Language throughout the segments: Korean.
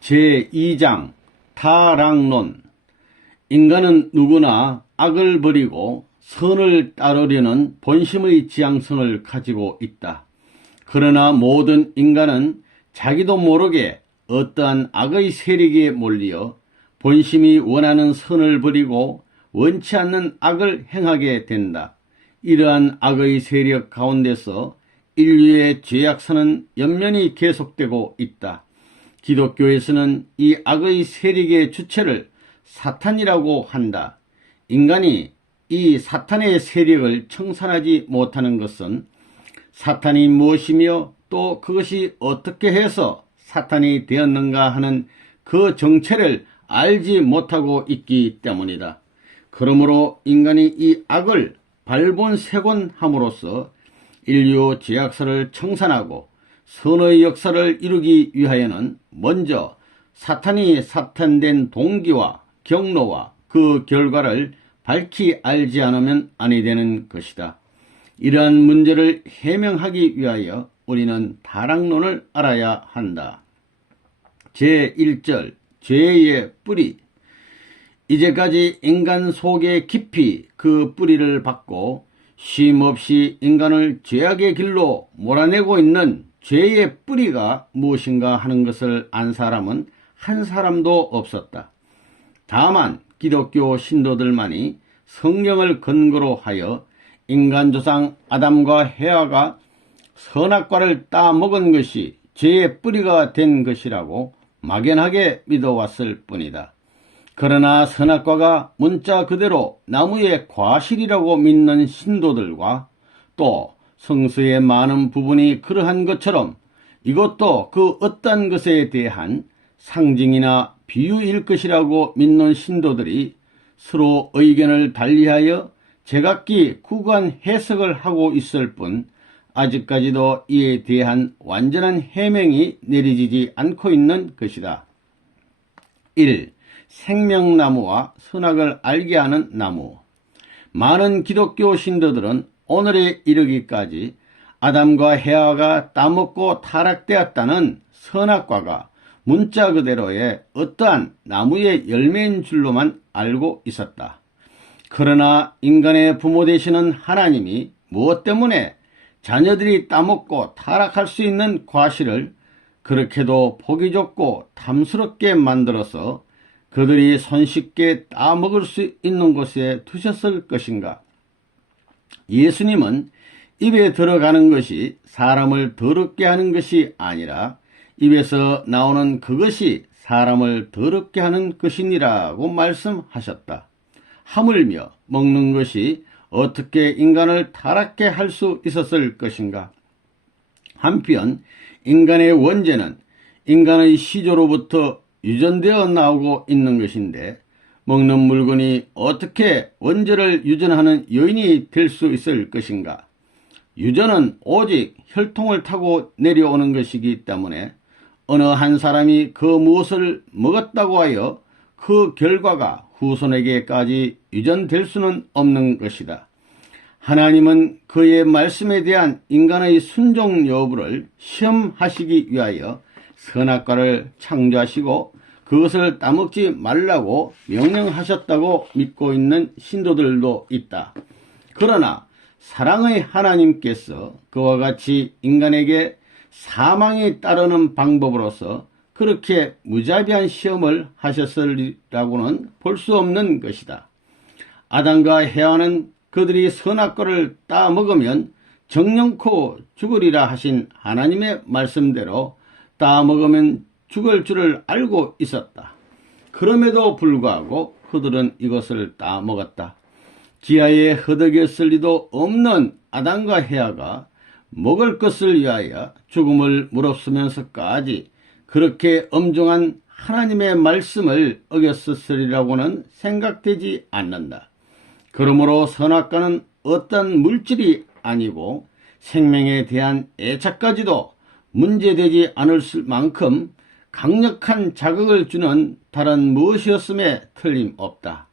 제2장 타락론. 인간은 누구나 악을 버리고 선을 따르려는 본심의 지향성을 가지고 있다. 그러나 모든 인간은 자기도 모르게 어떠한 악의 세력에 몰려 본심이 원하는 선을 버리고 원치 않는 악을 행하게 된다. 이러한 악의 세력 가운데서 인류의 죄악선은 연면이 계속되고 있다. 기독교에서는 이 악의 세력의 주체를 사탄이라고 한다. 인간이 이 사탄의 세력을 청산하지 못하는 것은 사탄이 무엇이며 또 그것이 어떻게 해서 사탄이 되었는가 하는 그 정체를 알지 못하고 있기 때문이다. 그러므로 인간이 이 악을 발본색원함으로써 인류 죄악사를 청산하고 선의 역사를 이루기 위하여는 먼저 사탄이 사탄된 동기와 경로와 그 결과를 밝히 알지 않으면 아니 되는 것이다. 이러한 문제를 해명하기 위하여 우리는 타락론을 알아야 한다. 제1절 죄의 뿌리. 이제까지 인간 속에 깊이 그 뿌리를 받고 쉼없이 인간을 죄악의 길로 몰아내고 있는 죄의 뿌리가 무엇인가 하는 것을 안 사람은 한 사람도 없었다. 다만 기독교 신도들만이 성경을 근거로 하여 인간 조상 아담과 헤아가 선악과를 따먹은 것이 죄의 뿌리가 된 것이라고 막연하게 믿어왔을 뿐이다. 그러나 선악과가 문자 그대로 나무의 과실이라고 믿는 신도들과 또 성서의 많은 부분이 그러한 것처럼 이것도 그 어떤 것에 대한 상징이나 비유일 것이라고 믿는 신도들이 서로 의견을 달리하여 제각기 구간 해석을 하고 있을 뿐 아직까지도 이에 대한 완전한 해명이 내려지지 않고 있는 것이다. 1. 생명나무와 선악을 알게 하는 나무. 많은 기독교 신도들은 오늘에 이르기까지 아담과 헤아가 따먹고 타락되었다는 선악과가 문자 그대로의 어떠한 나무의 열매인 줄로만 알고 있었다. 그러나 인간의 부모 되시는 하나님이 무엇 때문에 자녀들이 따먹고 타락할 수 있는 과실을 그렇게도 보기 좋고 탐스럽게 만들어서 그들이 손쉽게 따먹을 수 있는 곳에 두셨을 것인가? 예수님은 입에 들어가는 것이 사람을 더럽게 하는 것이 아니라 입에서 나오는 그것이 사람을 더럽게 하는 것이니라고 말씀하셨다. 하물며 먹는 것이 어떻게 인간을 타락게 할 수 있었을 것인가? 한편 인간의 원죄는 인간의 시조로부터 유전되어 나오고 있는 것인데 먹는 물건이 어떻게 원죄를 유전하는 요인이 될 수 있을 것인가? 유전은 오직 혈통을 타고 내려오는 것이기 때문에 어느 한 사람이 그 무엇을 먹었다고 하여 그 결과가 후손에게까지 유전될 수는 없는 것이다. 하나님은 그의 말씀에 대한 인간의 순종 여부를 시험하시기 위하여 선악과를 창조하시고 그것을 따먹지 말라고 명령하셨다고 믿고 있는 신도들도 있다. 그러나 사랑의 하나님께서 그와 같이 인간에게 사망이 따르는 방법으로서 그렇게 무자비한 시험을 하셨으리라고는 볼 수 없는 것이다. 아담과 헤아는 그들이 선악과를 따먹으면 정령코 죽으리라 하신 하나님의 말씀대로 따먹으면 죽을 줄을 알고 있었다. 그럼에도 불구하고 그들은 이것을 따먹었다. 지하에 허덕였을 리도 없는 아담과 헤아가 먹을 것을 위하여 죽음을 무릅쓰면서까지 그렇게 엄중한 하나님의 말씀을 어겼으리라고는 생각되지 않는다. 그러므로 선악과는 어떤 물질이 아니고 생명에 대한 애착까지도 문제되지 않을 만큼 강력한 자극을 주는 다른 무엇이었음에 틀림없다.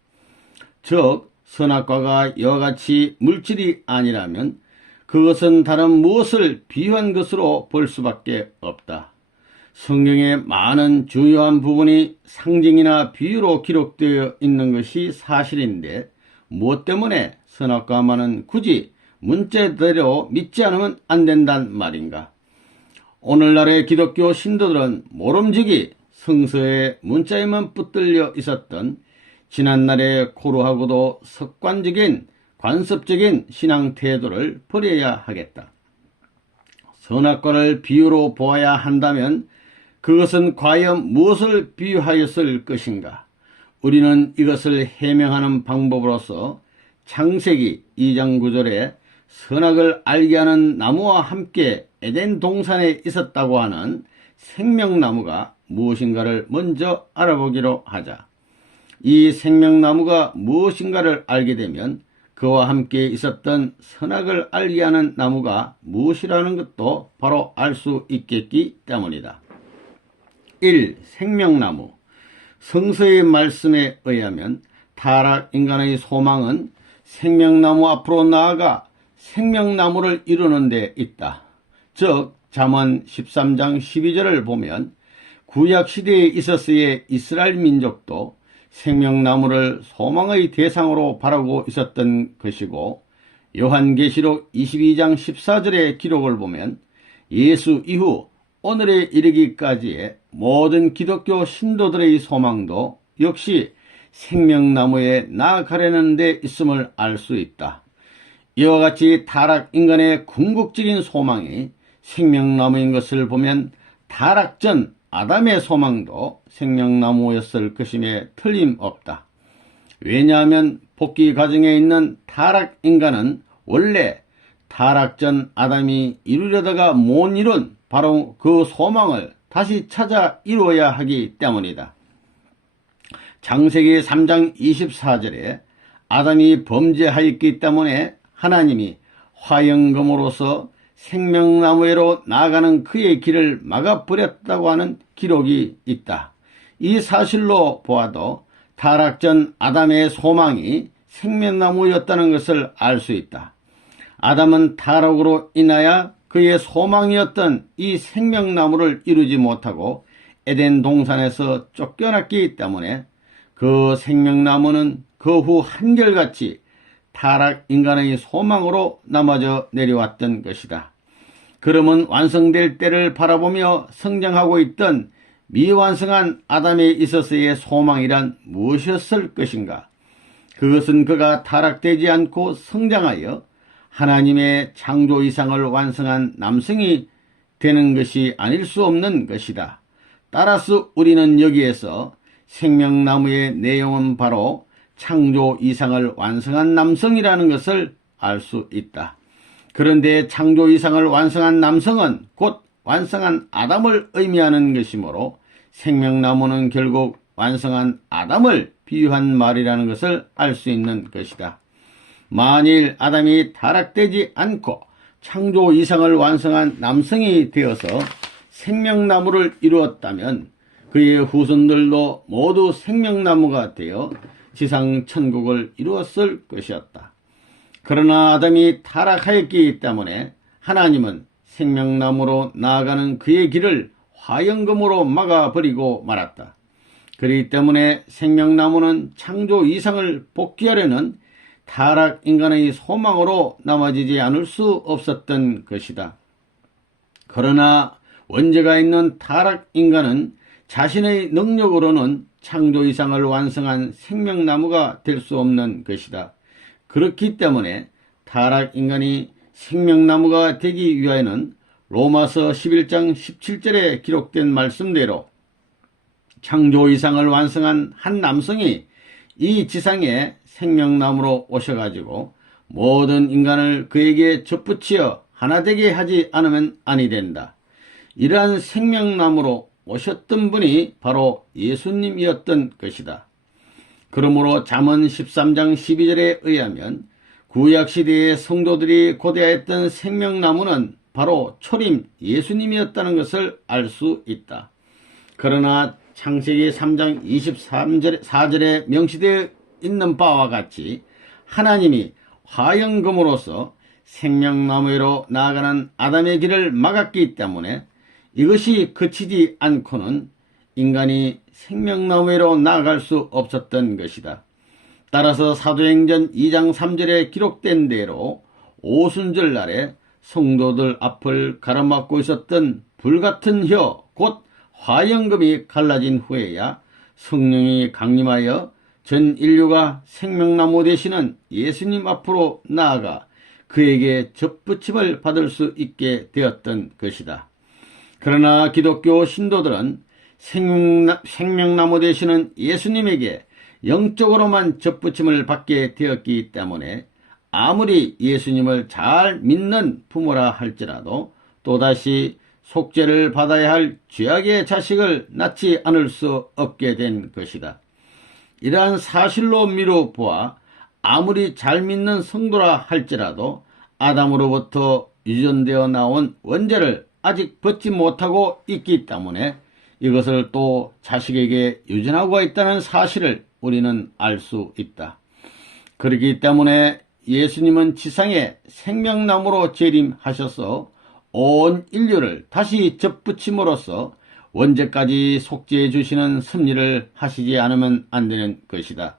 즉 선악과가 이와 같이 물질이 아니라면 그것은 다른 무엇을 비유한 것으로 볼 수밖에 없다. 성경의 많은 중요한 부분이 상징이나 비유로 기록되어 있는 것이 사실인데 무엇 때문에 선악과만은 굳이 문자대로 믿지 않으면 안 된단 말인가? 오늘날의 기독교 신도들은 모름지기 성서의 문자에만 붙들려 있었던 지난날의 고루하고도 습관적인 관습적인 신앙 태도를 버려야 하겠다. 선악과를 비유로 보아야 한다면 그것은 과연 무엇을 비유하였을 것인가? 우리는 이것을 해명하는 방법으로서 창세기 2장 9절에 선악을 알게 하는 나무와 함께 에덴 동산에 있었다고 하는 생명나무가 무엇인가를 먼저 알아보기로 하자. 이 생명나무가 무엇인가를 알게 되면 그와 함께 있었던 선악을 알게 하는 나무가 무엇이라는 것도 바로 알 수 있겠기 때문이다. 1. 생명나무. 성서의 말씀에 의하면 타락 인간의 소망은 생명나무 앞으로 나아가 생명나무를 이루는 데 있다. 즉 잠언 13장 12절을 보면 구약시대에 있었을 이스라엘 민족도 생명나무를 소망의 대상으로 바라고 있었던 것이고 요한계시록 22장 14절의 기록을 보면 예수 이후 오늘에 이르기까지의 모든 기독교 신도들의 소망도 역시 생명나무에 나아가려는 데 있음을 알 수 있다. 이와 같이 타락 인간의 궁극적인 소망이 생명나무인 것을 보면 타락 전 아담의 소망도 생명나무였을 것임에 틀림없다. 왜냐하면 복귀 과정에 있는 타락 인간은 원래 타락 전 아담이 이루려다가 못 이룬 바로 그 소망을 다시 찾아 이루어야 하기 때문이다. 창세기 3장 24절에 아담이 범죄하였기 때문에 하나님이 화영금으로서 생명나무로 나아가는 그의 길을 막아버렸다고 하는 기록이 있다. 이 사실로 보아도 타락 전 아담의 소망이 생명나무였다는 것을 알 수 있다. 아담은 타락으로 인하여 그의 소망이었던 이 생명나무를 이루지 못하고 에덴 동산에서 쫓겨났기 때문에 그 생명나무는 그 후 한결같이 타락 인간의 소망으로 남아져 내려왔던 것이다. 그러면 완성될 때를 바라보며 성장하고 있던 미완성한 아담에 있어서의 소망이란 무엇이었을 것인가? 그것은 그가 타락되지 않고 성장하여 하나님의 창조 이상을 완성한 남성이 되는 것이 아닐 수 없는 것이다. 따라서 우리는 여기에서 생명나무의 내용은 바로 창조 이상을 완성한 남성이라는 것을 알 수 있다. 그런데 창조 이상을 완성한 남성은 곧 완성한 아담을 의미하는 것이므로 생명나무는 결국 완성한 아담을 비유한 말이라는 것을 알 수 있는 것이다. 만일 아담이 타락되지 않고 창조 이상을 완성한 남성이 되어서 생명나무를 이루었다면 그의 후손들도 모두 생명나무가 되어 지상 천국을 이루었을 것이었다. 그러나 아담이 타락하였기 때문에 하나님은 생명나무로 나아가는 그의 길을 화영금으로 막아버리고 말았다. 그렇기 때문에 생명나무는 창조 이상을 복귀하려는 타락 인간의 소망으로 남아지지 않을 수 없었던 것이다. 그러나 원죄가 있는 타락 인간은 자신의 능력으로는 창조 이상을 완성한 생명나무가 될 수 없는 것이다. 그렇기 때문에 타락 인간이 생명나무가 되기 위하여는 로마서 11장 17절에 기록된 말씀대로 창조 이상을 완성한 한 남성이 이 지상에 생명나무로 오셔가지고 모든 인간을 그에게 접붙여 하나 되게 하지 않으면 아니 된다. 이러한 생명나무로 오셨던 분이 바로 예수님이었던 것이다. 그러므로 잠언 13장 12절에 의하면 구약시대의 성도들이 고대하였던 생명나무는 바로 초림 예수님이었다는 것을 알 수 있다. 그러나 창세기 3장 23절에 명시되어 있는 바와 같이 하나님이 화영금으로서 생명나무로 나아가는 아담의 길을 막았기 때문에 이것이 그치지 않고는 인간이 생명나무로 나아갈 수 없었던 것이다. 따라서 사도행전 2장 3절에 기록된 대로 오순절 날에 성도들 앞을 가로막고 있었던 불같은 혀, 곧 화영금이 갈라진 후에야 성령이 강림하여 전 인류가 생명나무 되시는 예수님 앞으로 나아가 그에게 접붙임을 받을 수 있게 되었던 것이다. 그러나 기독교 신도들은 생명나무 되시는 예수님에게 영적으로만 접붙임을 받게 되었기 때문에 아무리 예수님을 잘 믿는 부모라 할지라도 또다시 속죄를 받아야 할 죄악의 자식을 낳지 않을 수 없게 된 것이다. 이러한 사실로 미루 보아 아무리 잘 믿는 성도라 할지라도 아담으로부터 유전되어 나온 원죄를 아직 벗지 못하고 있기 때문에 이것을 또 자식에게 유전하고 있다는 사실을 우리는 알 수 있다. 그렇기 때문에 예수님은 지상에 생명나무로 재림하셔서 온 인류를 다시 접붙임으로써 원죄까지 속죄해 주시는 섭리를 하시지 않으면 안 되는 것이다.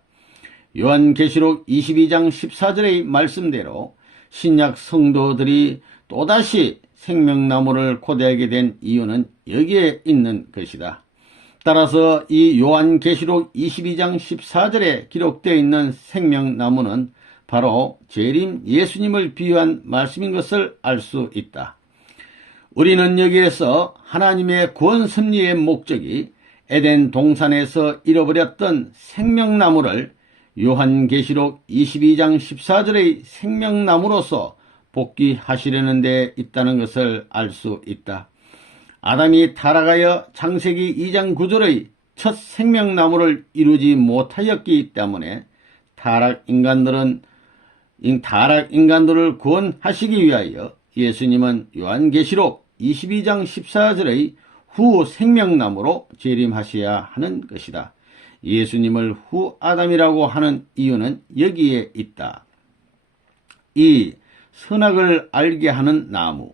요한계시록 22장 14절의 말씀대로 신약 성도들이 또다시 생명나무를 고대하게 된 이유는 여기에 있는 것이다. 따라서 이 요한계시록 22장 14절에 기록되어 있는 생명나무는 바로 재림 예수님을 비유한 말씀인 것을 알 수 있다. 우리는 여기에서 하나님의 구원 섭리의 목적이 에덴 동산에서 잃어버렸던 생명나무를 요한계시록 22장 14절의 생명나무로서 복귀하시려는 데 있다는 것을 알 수 있다. 아담이 타락하여 창세기 2장 9절의 첫 생명나무를 이루지 못하였기 때문에 타락 인간들을 구원하시기 위하여 예수님은 요한계시록 22장 14절의 후 생명나무로 재림하셔야 하는 것이다. 예수님을 후 아담이라고 하는 이유는 여기에 있다. 이 선악을 알게 하는 나무.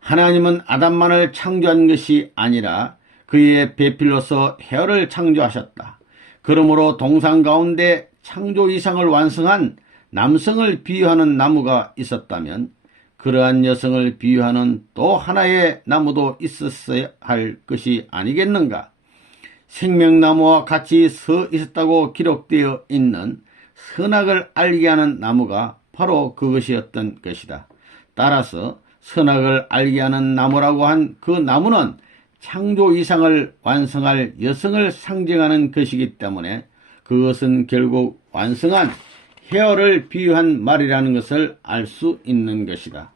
하나님은 아담만을 창조한 것이 아니라 그의 배필로서 헤어를 창조하셨다. 그러므로 동산 가운데 창조 이상을 완성한 남성을 비유하는 나무가 있었다면 그러한 여성을 비유하는 또 하나의 나무도 있었어야 할 것이 아니겠는가? 생명나무와 같이 서 있었다고 기록되어 있는 선악을 알게 하는 나무가 바로 그것이었던 것이다. 따라서 선악을 알게 하는 나무라고 한 그 나무는 창조 이상을 완성할 여성을 상징하는 것이기 때문에 그것은 결국 완성한 헤어를 비유한 말이라는 것을 알 수 있는 것이다.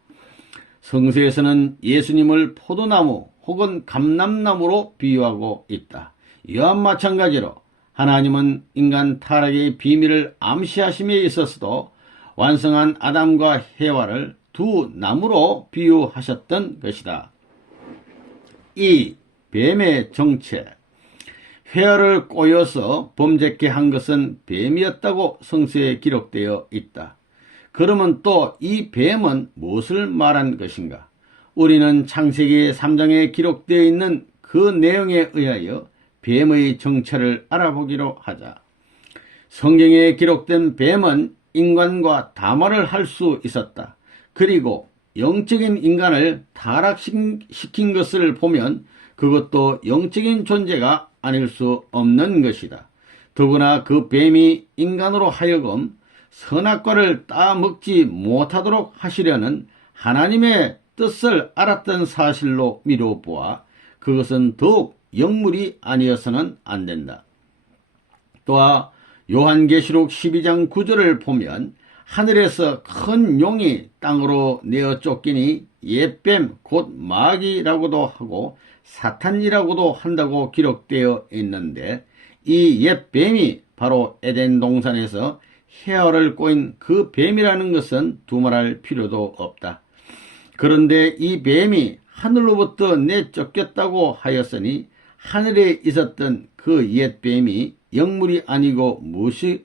성서에서는 예수님을 포도나무 혹은 감람나무로 비유하고 있다. 이와 마찬가지로 하나님은 인간 타락의 비밀을 암시하심에 있어서도 완성한 아담과 해와를 두 나무로 비유하셨던 것이다. 이 뱀의 정체. 회화를 꼬여서 범죄케 한 것은 뱀이었다고 성서에 기록되어 있다. 그러면 또 이 뱀은 무엇을 말한 것인가? 우리는 창세기 3장에 기록되어 있는 그 내용에 의하여 뱀의 정체를 알아보기로 하자. 성경에 기록된 뱀은 인간과 담화를 할 수 있었다. 그리고 영적인 인간을 타락시킨 것을 보면 그것도 영적인 존재가 아닐 수 없는 것이다. 더구나 그 뱀이 인간으로 하여금 선악과를 따먹지 못하도록 하시려는 하나님의 뜻을 알았던 사실로 미뤄보아 그것은 더욱 영물이 아니어서는 안 된다. 또한 요한계시록 12장 9절을 보면 하늘에서 큰 용이 땅으로 내어 쫓기니 옛뱀 곧 마귀라고도 하고 사탄이라고도 한다고 기록되어 있는데 이 옛뱀이 바로 에덴 동산에서 헤어를 꼬인 그 뱀이라는 것은 두말할 필요도 없다. 그런데 이 뱀이 하늘로부터 내쫓겼다고 하였으니 하늘에 있었던 그 옛뱀이 영물이 아니고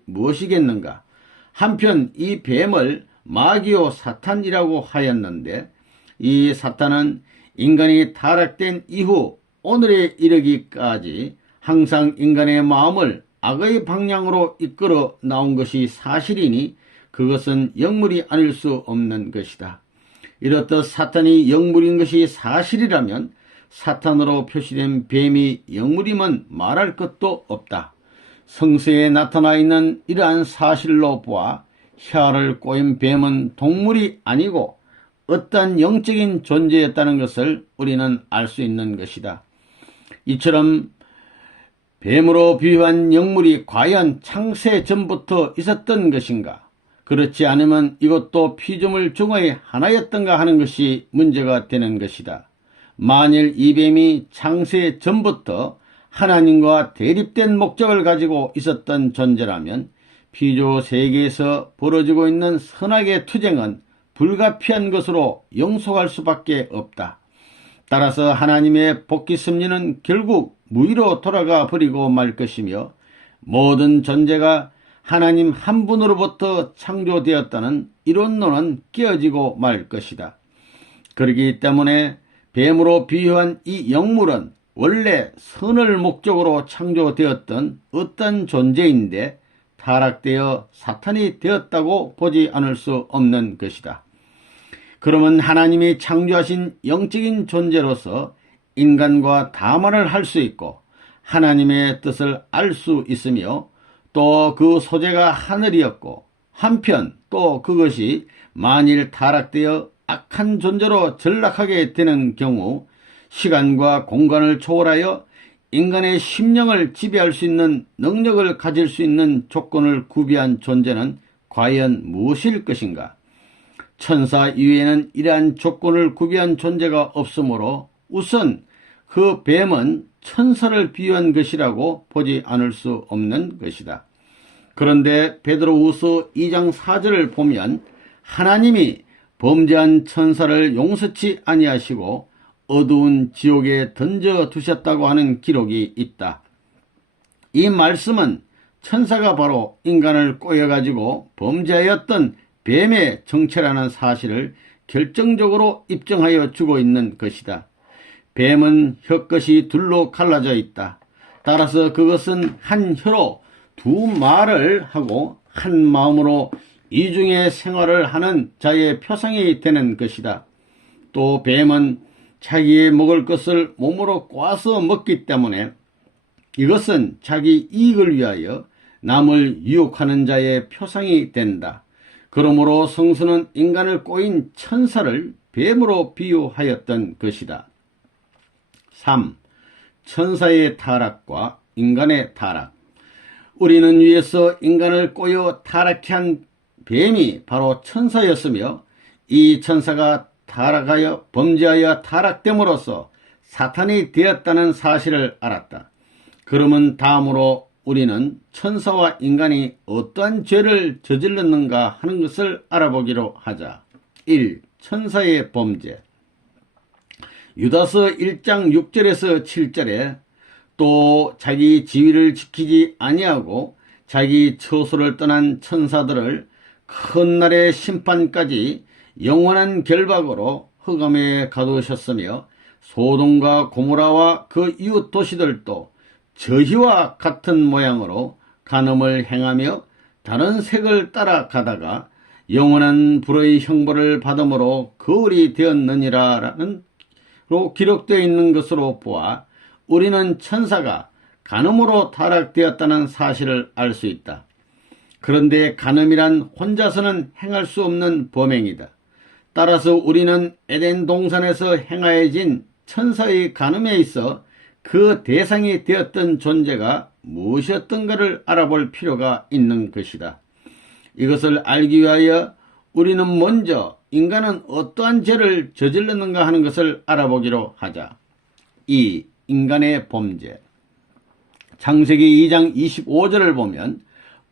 무엇이겠는가? 한편 이 뱀을 마귀요 사탄이라고 하였는데 이 사탄은 인간이 타락된 이후 오늘에 이르기까지 항상 인간의 마음을 악의 방향으로 이끌어 나온 것이 사실이니 그것은 영물이 아닐 수 없는 것이다. 이렇듯 사탄이 영물인 것이 사실이라면 사탄으로 표시된 뱀이 영물임은 말할 것도 없다. 성서에 나타나 있는 이러한 사실로 보아 혀를 꼬인 뱀은 동물이 아니고 어떠한 영적인 존재였다는 것을 우리는 알 수 있는 것이다. 이처럼 뱀으로 비유한 영물이 과연 창세 전부터 있었던 것인가? 그렇지 않으면 이것도 피조물 중의 하나였던가 하는 것이 문제가 되는 것이다. 만일 이 뱀이 창세 전부터 하나님과 대립된 목적을 가지고 있었던 존재라면 피조 세계에서 벌어지고 있는 선악의 투쟁은 불가피한 것으로 영속할 수밖에 없다. 따라서 하나님의 복귀 섭리는 결국 무의로 돌아가 버리고 말 것이며 모든 존재가 하나님 한 분으로부터 창조되었다는 이론론은 깨어지고 말 것이다. 그렇기 때문에 뱀으로 비유한 이 영물은 원래 선을 목적으로 창조되었던 어떤 존재인데 타락되어 사탄이 되었다고 보지 않을 수 없는 것이다. 그러면 하나님이 창조하신 영적인 존재로서 인간과 담화를 할 수 있고 하나님의 뜻을 알 수 있으며 또 그 소재가 하늘이었고 한편 또 그것이 만일 타락되어 악한 존재로 전락하게 되는 경우 시간과 공간을 초월하여 인간의 심령을 지배할 수 있는 능력을 가질 수 있는 조건을 구비한 존재는 과연 무엇일 것인가? 천사 이외에는 이러한 조건을 구비한 존재가 없으므로 우선 그 뱀은 천사를 비유한 것이라고 보지 않을 수 없는 것이다. 그런데 베드로후서 2장 4절을 보면 하나님이 범죄한 천사를 용서치 아니하시고 어두운 지옥에 던져두셨다고 하는 기록이 있다. 이 말씀은 천사가 바로 인간을 꼬여가지고 범죄하였던 뱀의 정체라는 사실을 결정적으로 입증하여 주고 있는 것이다. 뱀은 혀끝이 둘로 갈라져 있다. 따라서 그것은 한 혀로 두 말을 하고 한 마음으로 이중의 생활을 하는 자의 표상이 되는 것이다. 또 뱀은 자기의 먹을 것을 몸으로 꽈서 먹기 때문에 이것은 자기 이익을 위하여 남을 유혹하는 자의 표상이 된다. 그러므로 성서는 인간을 꼬인 천사를 뱀으로 비유하였던 것이다. 3. 천사의 타락과 인간의 타락. 우리는 위에서 인간을 꼬여 타락케 한 뱀이 바로 천사였으며 이 천사가 타락하여 범죄하여 타락됨으로써 사탄이 되었다는 사실을 알았다. 그러면 다음으로 우리는 천사와 인간이 어떠한 죄를 저질렀는가 하는 것을 알아보기로 하자. 1. 천사의 범죄. 유다서 1장 6절에서 7절에 또 자기 지위를 지키지 아니하고 자기 처소를 떠난 천사들을 큰 날의 심판까지 영원한 결박으로 흑암에 가두셨으며 소돔과 고모라와 그 이웃 도시들도 저희와 같은 모양으로 간음을 행하며 다른 색을 따라가다가 영원한 불의 형벌을 받음으로 거울이 되었느니라라는 로 기록되어 있는 것으로 보아 우리는 천사가 간음으로 타락되었다는 사실을 알 수 있다. 그런데 간음이란 혼자서는 행할 수 없는 범행이다. 따라서 우리는 에덴 동산에서 행하여진 천사의 간음에 있어 그 대상이 되었던 존재가 무엇이었던가를 알아볼 필요가 있는 것이다. 이것을 알기 위하여 우리는 먼저 인간은 어떠한 죄를 저질렀는가 하는 것을 알아보기로 하자. 2. 인간의 범죄. 창세기 2장 25절을 보면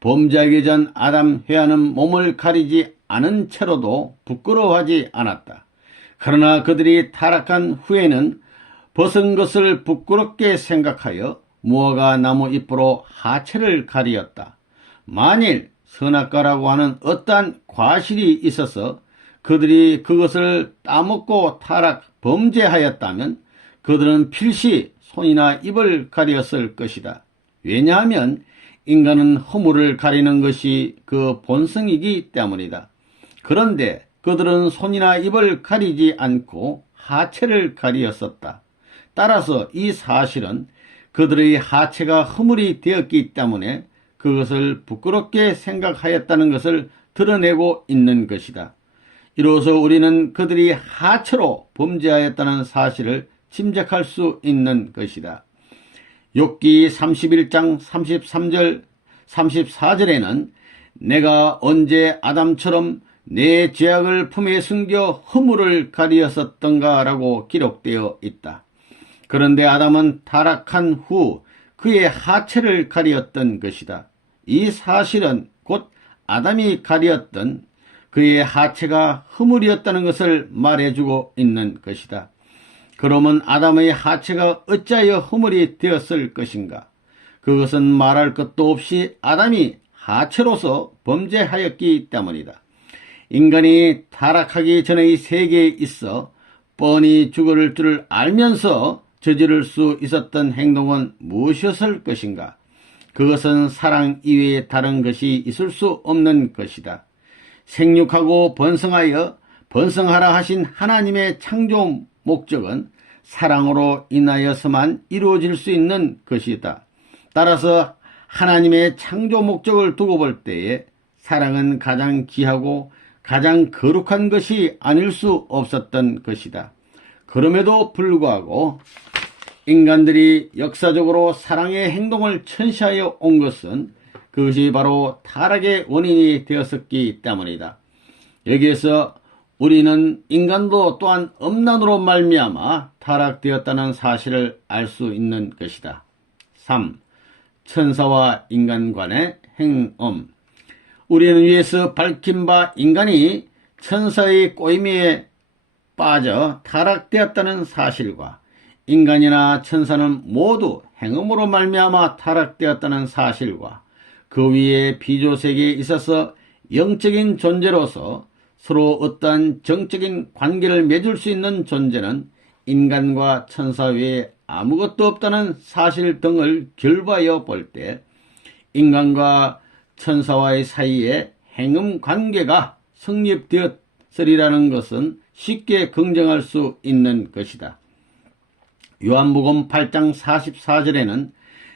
범죄하기 전 아담 회와는 몸을 가리지 않은 채로도 부끄러워하지 않았다. 그러나 그들이 타락한 후에는 벗은 것을 부끄럽게 생각하여 무화과 나무 잎으로 하체를 가리었다. 만일 선악과라고 하는 어떠한 과실이 있어서 그들이 그것을 따먹고 범죄하였다면 그들은 필시 손이나 입을 가렸을 것이다. 왜냐하면 인간은 허물을 가리는 것이 그 본성이기 때문이다. 그런데 그들은 손이나 입을 가리지 않고 하체를 가리었었다. 따라서 이 사실은 그들의 하체가 허물이 되었기 때문에 그것을 부끄럽게 생각하였다는 것을 드러내고 있는 것이다. 이로써 우리는 그들이 하체로 범죄하였다는 사실을 짐작할 수 있는 것이다. 욥기 31장 33절 34절에는 내가 언제 아담처럼 내 죄악을 품에 숨겨 허물을 가리었었던가 라고 기록되어 있다. 그런데 아담은 타락한 후 그의 하체를 가리었던 것이다. 이 사실은 곧 아담이 가리었던 그의 하체가 허물이었다는 것을 말해주고 있는 것이다. 그러면 아담의 하체가 어찌하여 허물이 되었을 것인가? 그것은 말할 것도 없이 아담이 하체로서 범죄하였기 때문이다. 인간이 타락하기 전의 세계에 있어 뻔히 죽을 줄 알면서 저지를 수 있었던 행동은 무엇이었을 것인가? 그것은 사랑 이외에 다른 것이 있을 수 없는 것이다. 생육하고 번성하라 하신 하나님의 창조 목적은 사랑으로 인하여서만 이루어질 수 있는 것이다. 따라서 하나님의 창조 목적을 두고 볼 때에 사랑은 가장 귀하고 가장 거룩한 것이 아닐 수 없었던 것이다. 그럼에도 불구하고 인간들이 역사적으로 사랑의 행동을 천시하여 온 것은 그것이 바로 타락의 원인이 되었었기 때문이다. 여기에서 우리는 인간도 또한 음란으로 말미암아 타락되었다는 사실을 알 수 있는 것이다. 3. 천사와 인간 간의 행음. 우리는 위에서 밝힌 바 인간이 천사의 꼬임에 빠져 타락되었다는 사실과 인간이나 천사는 모두 행음으로 말미암아 타락되었다는 사실과 그 위에 비조세계에 있어서 영적인 존재로서 서로 어떠한 정적인 관계를 맺을 수 있는 존재는 인간과 천사 외에 아무것도 없다는 사실 등을 결부하여 볼 때 인간과 천사와의 사이에 행음 관계가 성립되었으리라는 것은 쉽게 긍정할 수 있는 것이다. 요한복음 8장 44절에는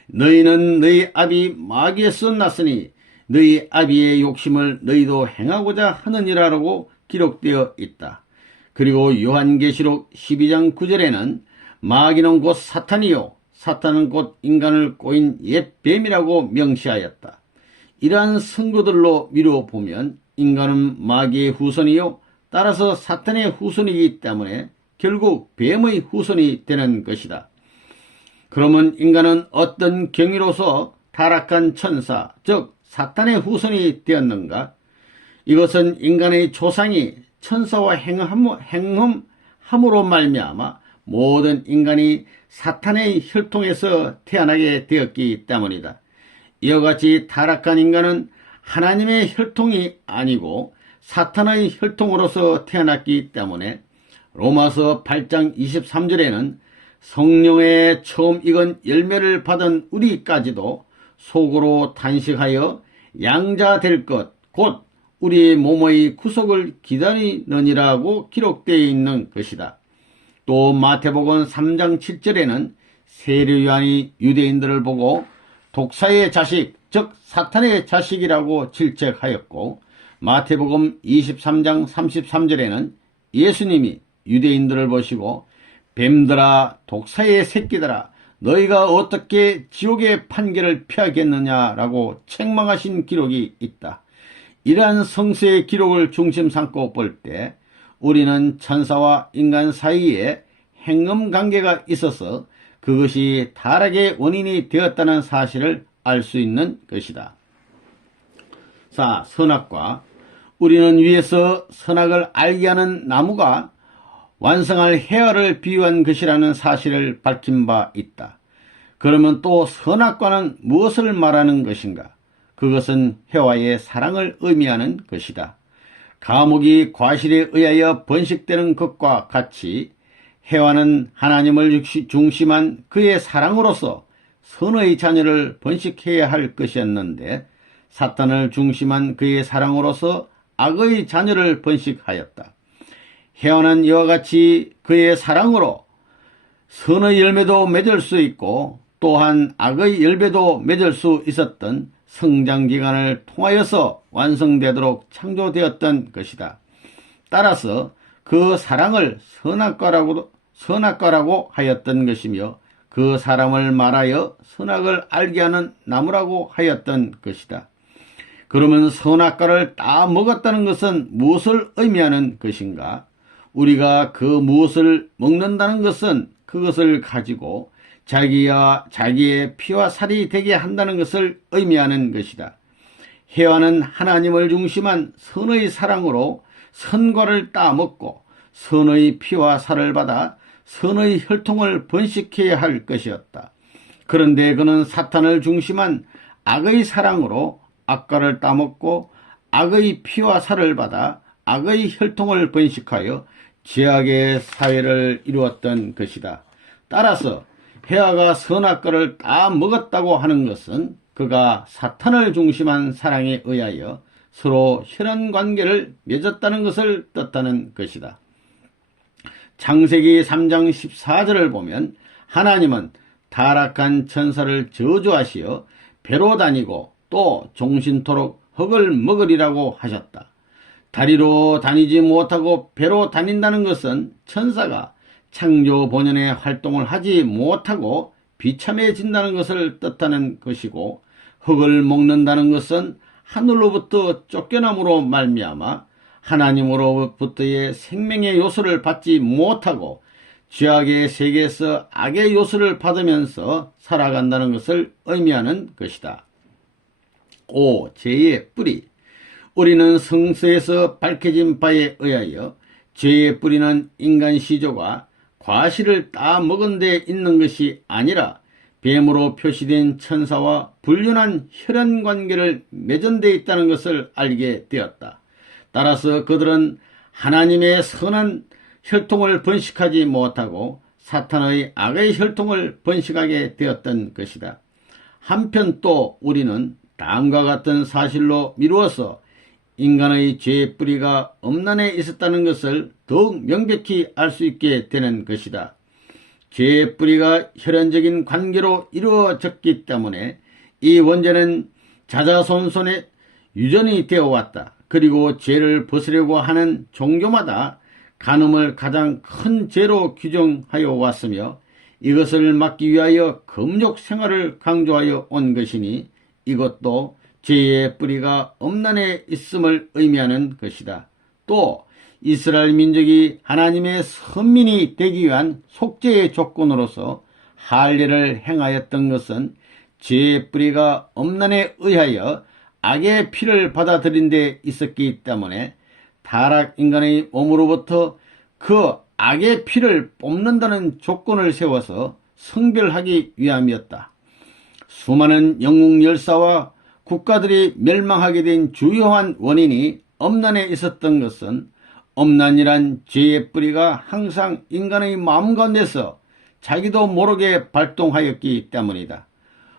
너희는 너희 아비 마귀에서 났으니 너희 아비의 욕심을 너희도 행하고자 하느니라라고 기록되어 있다. 그리고 요한계시록 12장 9절에는 마귀는 곧 사탄이요 사탄은 곧 인간을 꼬인 옛 뱀이라고 명시하였다. 이러한 선거들로 미뤄보면 인간은 마귀의 후손이요 따라서 사탄의 후손이기 때문에 결국 뱀의 후손이 되는 것이다. 그러면 인간은 어떤 경위로서 타락한 천사, 즉 사탄의 후손이 되었는가? 이것은 인간의 조상이 천사와 행음함으로 말미암아 모든 인간이 사탄의 혈통에서 태어나게 되었기 때문이다. 이와 같이 타락한 인간은 하나님의 혈통이 아니고 사탄의 혈통으로서 태어났기 때문에 로마서 8장 23절에는 성령의 처음 익은 열매를 받은 우리까지도 속으로 탄식하여 양자 될 것, 곧 우리의 몸의 구속을 기다리느니라고 기록되어 있는 것이다. 또 마태복음 3장 7절에는 세례요한이 유대인들을 보고 독사의 자식, 즉 사탄의 자식이라고 질책하였고 마태복음 23장 33절에는 예수님이 유대인들을 보시고 뱀들아 독사의 새끼들아 너희가 어떻게 지옥의 판결을 피하겠느냐라고 책망하신 기록이 있다. 이러한 성서의 기록을 중심 삼고 볼 때 우리는 천사와 인간 사이에 행음 관계가 있어서 그것이 타락의 원인이 되었다는 사실을 알 수 있는 것이다. 자, 선악과 우리는 위에서 선악을 알게 하는 나무가 완성할 해화를 비유한 것이라는 사실을 밝힌 바 있다. 그러면 또 선악과는 무엇을 말하는 것인가? 그것은 해와의 사랑을 의미하는 것이다. 감옥이 과실에 의하여 번식되는 것과 같이 해와는 하나님을 중심한 그의 사랑으로서 선의 자녀를 번식해야 할 것이었는데 사탄을 중심한 그의 사랑으로서 악의 자녀를 번식하였다. 해와는 이와 같이 그의 사랑으로 선의 열매도 맺을 수 있고 또한 악의 열매도 맺을 수 있었던 성장기간을 통하여서 완성되도록 창조되었던 것이다. 따라서 그 사랑을 선악과라고 하였던 것이며 그 사람을 말하여 선악을 알게 하는 나무라고 하였던 것이다. 그러면 선악과를 따 먹었다는 것은 무엇을 의미하는 것인가? 우리가 그 무엇을 먹는다는 것은 그것을 가지고 자기의 피와 살이 되게 한다는 것을 의미하는 것이다. 해와는 하나님을 중심한 선의 사랑으로 선과를 따먹고 선의 피와 살을 받아 선의 혈통을 번식해야 할 것이었다. 그런데 그는 사탄을 중심한 악의 사랑으로 악과를 따먹고 악의 피와 살을 받아 악의 혈통을 번식하여 죄악의 사회를 이루었던 것이다. 따라서 해와가 선악과를 다 먹었다고 하는 것은 그가 사탄을 중심한 사랑에 의하여 서로 혈연관계를 맺었다는 것을 뜻하는 것이다. 창세기 3장 14절을 보면 하나님은 타락한 천사를 저주하시어 배로 다니고 또 종신토록 흙을 먹으리라고 하셨다. 다리로 다니지 못하고 배로 다닌다는 것은 천사가 창조 본연의 활동을 하지 못하고 비참해진다는 것을 뜻하는 것이고 흙을 먹는다는 것은 하늘로부터 쫓겨남으로 말미암아 하나님으로부터의 생명의 요소를 받지 못하고 죄악의 세계에서 악의 요소를 받으면서 살아간다는 것을 의미하는 것이다. 5. 죄의 뿌리. 우리는 성서에서 밝혀진 바에 의하여 죄의 뿌리는 인간 시조가 과실을 따 먹은 데 있는 것이 아니라 뱀으로 표시된 천사와 불륜한 혈연관계를 맺은 데 있다는 것을 알게 되었다. 따라서 그들은 하나님의 선한 혈통을 번식하지 못하고 사탄의 악의 혈통을 번식하게 되었던 것이다. 한편 또 우리는 다음과 같은 사실로 미루어서 인간의 죄의 뿌리가 음란에 있었다는 것을 더욱 명백히 알 수 있게 되는 것이다. 죄의 뿌리가 혈연적인 관계로 이루어졌기 때문에 이 원죄는 자자손손에 유전이 되어 왔다. 그리고 죄를 벗으려고 하는 종교마다 간음을 가장 큰 죄로 규정하여 왔으며 이것을 막기 위하여 금욕 생활을 강조하여 온 것이니 이것도 죄의 뿌리가 음란에 있음을 의미하는 것이다. 또 이스라엘 민족이 하나님의 선민이 되기 위한 속죄의 조건으로서 할례를 행하였던 것은 죄의 뿌리가 음란에 의하여 악의 피를 받아들인 데 있었기 때문에 타락 인간의 몸으로부터 그 악의 피를 뽑는다는 조건을 세워서 성별하기 위함이었다. 수많은 영국 열사와 국가들이 멸망하게 된 주요한 원인이 음란에 있었던 것은 음란이란 죄의 뿌리가 항상 인간의 마음 가운데서 자기도 모르게 발동하였기 때문이다.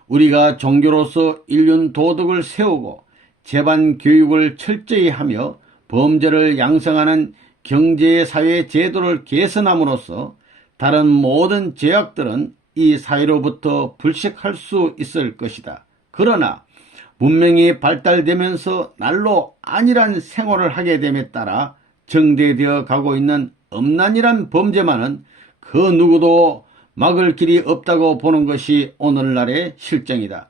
우리가 종교로서 인륜 도덕을 세우고 재반 교육을 철저히 하며 범죄를 양성하는 경제 사회 제도를 개선함으로써 다른 모든 죄악들은 이 사회로부터 불식할 수 있을 것이다. 그러나 문명이 발달되면서 날로 안일한 생활을 하게 됨에 따라 정대되어 가고 있는 음란이란 범죄만은 그 누구도 막을 길이 없다고 보는 것이 오늘날의 실정이다.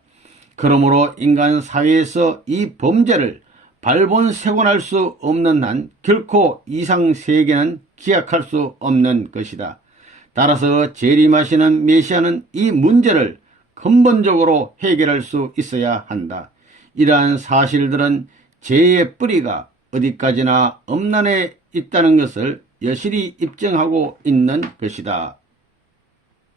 그러므로 인간 사회에서 이 범죄를 발본색원할 수 없는 한 결코 이상세계는 기약할 수 없는 것이다. 따라서 재림하시는 메시아는 이 문제를 근본적으로 해결할 수 있어야 한다. 이러한 사실들은 죄의 뿌리가 어디까지나 음란에 있다는 것을 여실히 입증하고 있는 것이다.